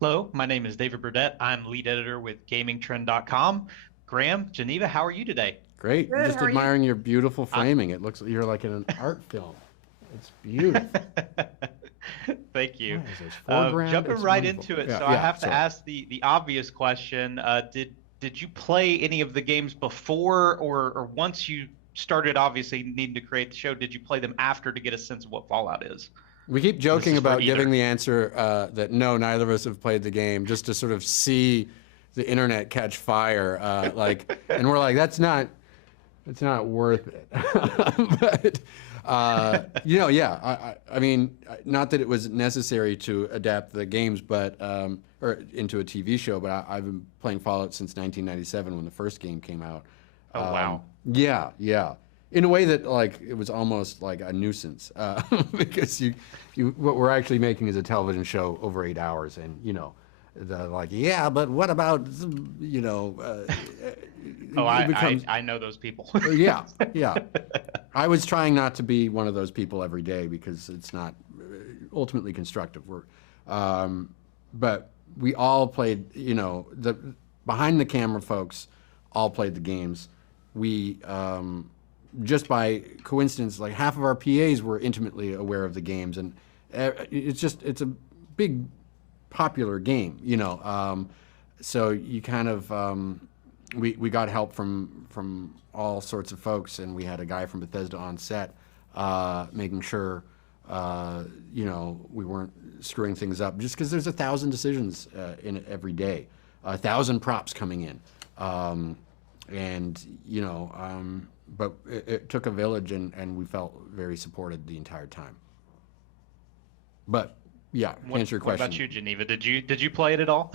Hello, my name is David Burdett. I'm lead editor with Gamingtrend.com. Graham, Geneva, how are you today? Great. I'm Good. just How are you? admiring your beautiful I, framing. It looks like you're like in an art film. It's beautiful. Thank you. What is this? Foreground? Jumping It's right wonderful. into it, Yeah, so I yeah. have to Sorry. ask the obvious question. Did you play any of the games before or once you started obviously needing to create the show, did you play them after to get a sense of what Fallout is? We keep This joking is for about giving either. the answer that no, neither of us have played the game, just to sort of see the internet catch fire. And we're like, it's not worth it. But yeah. I mean, not that it was necessary to adapt the games, but or into a TV show. But I've been playing Fallout since 1997 when the first game came out. Oh, wow. Yeah, yeah. In a way that like it was almost like a nuisance because what we're actually making is a television show over 8 hours, and yeah, but what about you know Oh, it becomes I know those people. yeah, yeah. I was trying not to be one of those people every day because it's not ultimately constructive. But we all played. The behind the camera folks all played the games. We just by coincidence, like half of our PAs were intimately aware of the games, and it's a big popular game. So you kind of we got help from all sorts of folks, and we had a guy from Bethesda on set making sure we weren't screwing things up, just because there's 1,000 decisions in it every day, 1,000 props coming in, and but it took a village, and we felt very supported the entire time. But yeah, to answer your What question. about you, Geneva? Did you play it at all?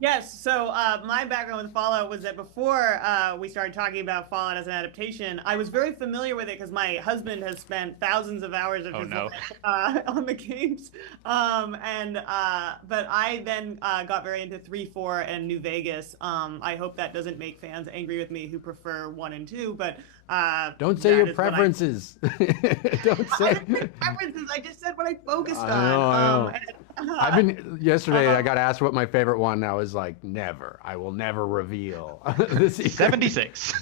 Yes. So my background with Fallout was that before we started talking about Fallout as an adaptation, I was very familiar with it because my husband has spent thousands of hours of Oh his no. life on the games. But I then got very into 3, 4, and New Vegas. I hope that doesn't make fans angry with me who prefer 1 and 2, but Don't say that your is what preferences. Don't I say. didn't say preferences. I just said what I focused I on. know, I know. I've been yesterday. I um, got asked what my favorite one. And I was like, never. I will never reveal. The secret. 76.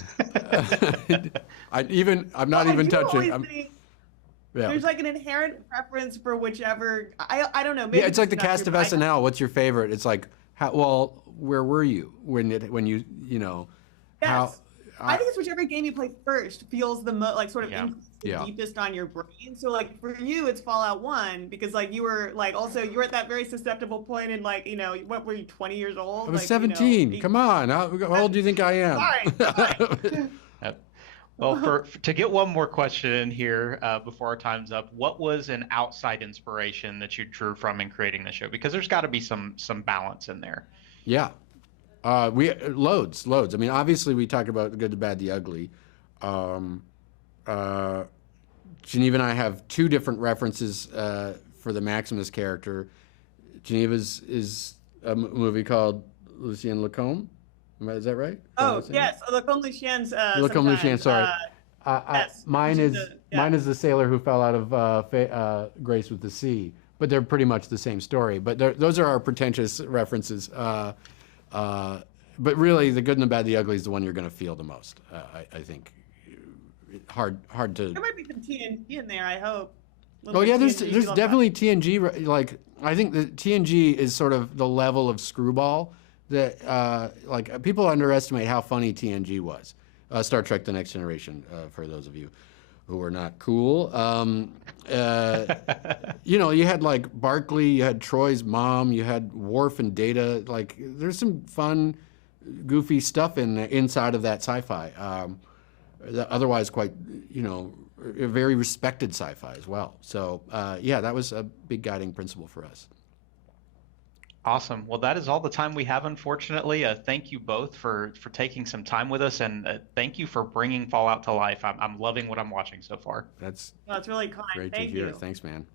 I'm not I even do touching. always think Yeah. there's like an inherent preference for whichever. I don't know. Yeah, Maybe it's like the not cast true, of but SNL. What's your favorite? It's like, where were you when you know, how, yes. I think it's whichever game you play first feels the most like sort of Yeah. the yeah. deepest on your brain. So like for you, it's Fallout 1 because like you were like also you were at that very susceptible point in like what were you 20 years old? I was Like 17. Come on. How old do you think I am? Sorry. Uh, Well, to get one more question in here before our time's up, what was an outside inspiration that you drew from in creating the show? Because there's got to be some balance in there. Yeah. We loads. I mean, obviously, we talk about the good, the bad, the ugly. Um, uh, Geneva and I have two different references for the Maximus character. Geneva's is a movie called Lucien Lacombe. Is that right? Oh yes, Le Comme Lucien's Lacombe Lucien. sometimes. Sorry. Yes, Mine which is is yeah. mine is the sailor who fell out of Grace with the Sea. But they're pretty much the same story. But those are our pretentious references. But really, the good and the bad, the ugly is the one you're going to feel the most. I think hard to. There might be some TNT in there. I hope. Oh yeah, there's TNG on definitely TNG. Like I think the TNG is sort of the level of screwball that like people underestimate how funny TNG was. Star Trek: The Next Generation, for those of you who are not cool. You had like Barclay, you had Troy's mom, you had Worf and Data. Like there's some fun, goofy stuff inside of that sci-fi. Otherwise, quite a very respected sci-fi as well. So yeah, that was a big guiding principle for us. Awesome. Well, that is all the time we have, unfortunately. Thank you both for taking some time with us, and thank you for bringing Fallout to life. I'm loving what I'm watching so far. That's That's really kind. great to Thank hear. you. Thanks, man.